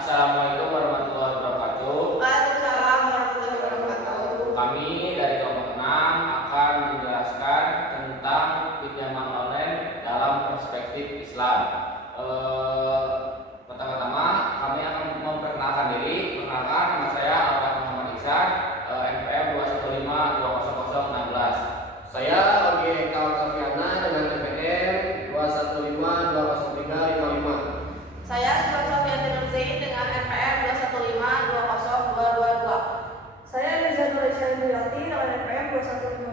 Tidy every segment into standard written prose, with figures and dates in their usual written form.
Assalamualaikum warahmatullahi wabarakatuh. Waalaikumsalam warahmatullahi wabarakatuh. Kami dari kelompok 6 akan menjelaskan tentang pinjaman online dalam perspektif Islam. Pertama-tama kami akan memperkenalkan diri. Perkenalkan, nama saya Al-Fatih Muhammad Ihsan, NPM 2152016. Saya Ogi Eka Octaviana dengan NPM 215203555. Saya Sifat Sofianti Nurzain dengan NPM 2152022. Saya Liza Nurisha Indriati dengan NPM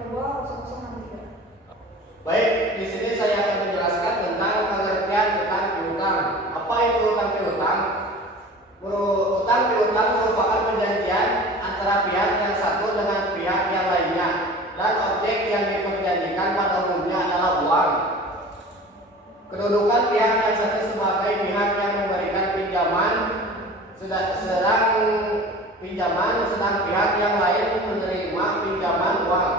21520063. Baik, di sini saya akan menjelaskan tentang pengertian utang piutang. Apa itu utang piutang? Utang piutang merupakan perjanjian antara pihak yang satu dengan pihak yang lainnya, dan objek yang diperjanjikan pada umumnya adalah uang. Kedudukan pihak yang satu sebagai pihak yang memberikan pinjaman, sedang pihak yang lain menerima pinjaman uang.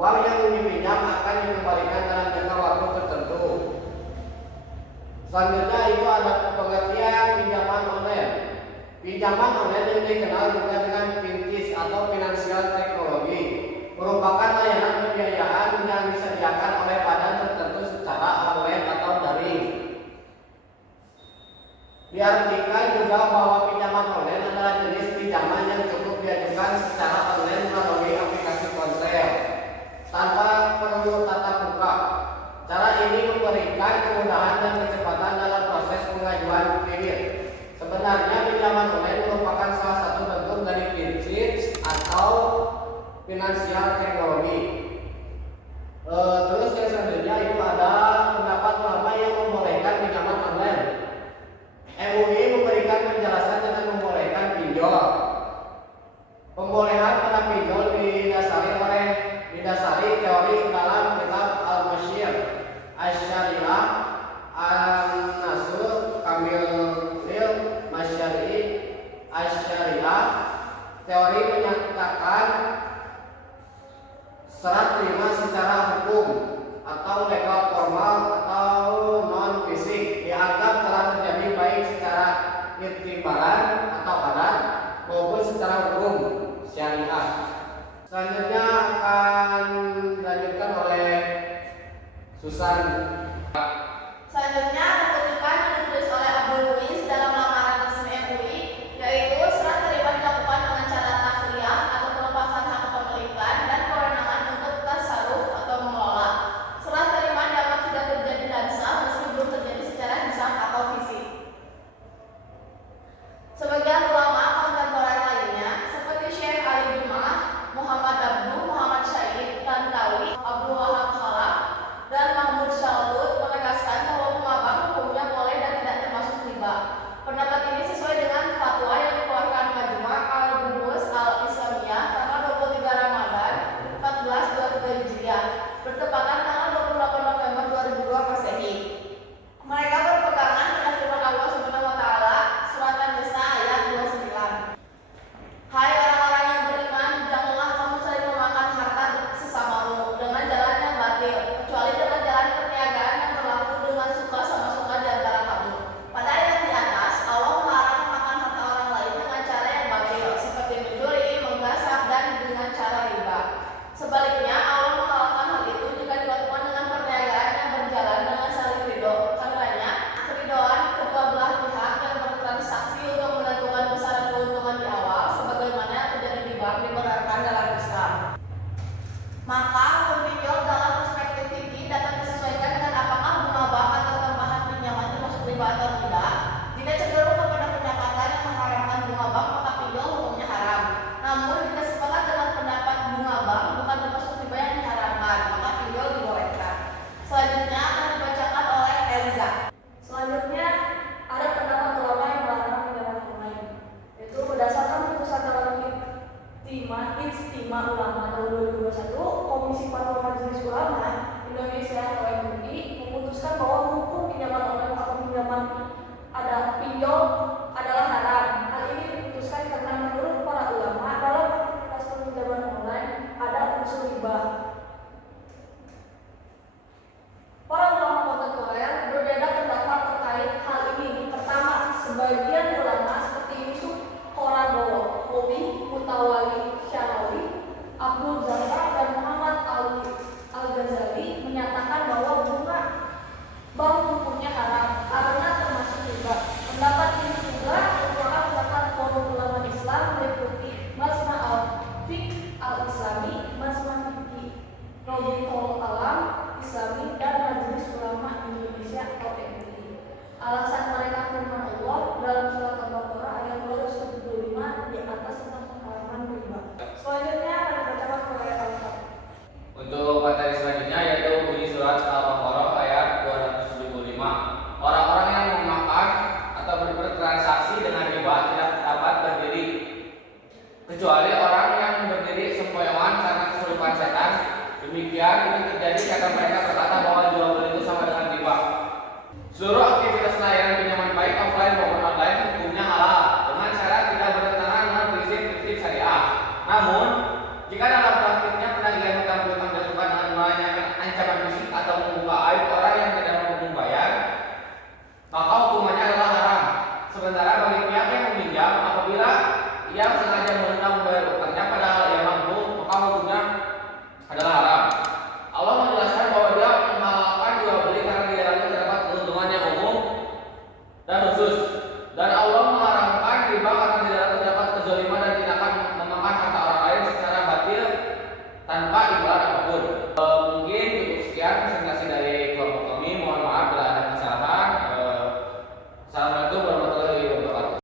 Uang yang dipinjam akan dikembalikan dalam jangka waktu tertentu. Selanjutnya itu ada pengertian pinjaman online. Pinjaman online yang dikenal juga dengan pintis atau finansial teknologi merupakan layanan pembiayaan yang disediakan oleh badan tertentu secara online atau daring. Diartikan juga bahwa pinjaman online adalah jenis pinjaman yang cukup diajukan secara online melalui aplikasi ponsel tanpa perlu tatap muka. Cara ini memberikan kemudahan dan kecepatan dalam proses pengajuan kredit. Sebenarnya pinjaman online merupakan salah satu bentuk dari pintis atau finansial teknologi. Terus yang selanjutnya itu ada pendapat ulama yang membolehkan pinjaman online. MUI memberikan penjelasan dengan membolehkan pinjol. Pembolehan pada pinjol didasari teori dalam kitab Al-Masyir, Asy-Syariah, An-Nasr, Kamil Masyari, Asy-Syariah. Teori menyatakan serah terima secara hukum atau legal formal atau non fisik dianggap telah terjadi baik secara iktibaran atau adat maupun secara hukum syariah. Selanjutnya akan dilanjutkan oleh Susan. Selanjutnya ada kutipan yang ditulis oleh Abdul Muiz dalam lamaran resmi MUI, yaitu serah terima dilakukan dengan cara takliyah atau pelepasan hak kepemilikan dan kewenangan untuk tasarruf atau mengelola. Serah terima dapat sudah terjadi dan sah meski belum terjadi secara hisab atau fisik. Sebagian ulama kontemporer lainnya seperti Syekh Ali Jumaah, Muhammad Abduh, Muhammad Syahid Tantawi, Abdul Wahab Khalaf, dan Mahmud Syaldu transaksi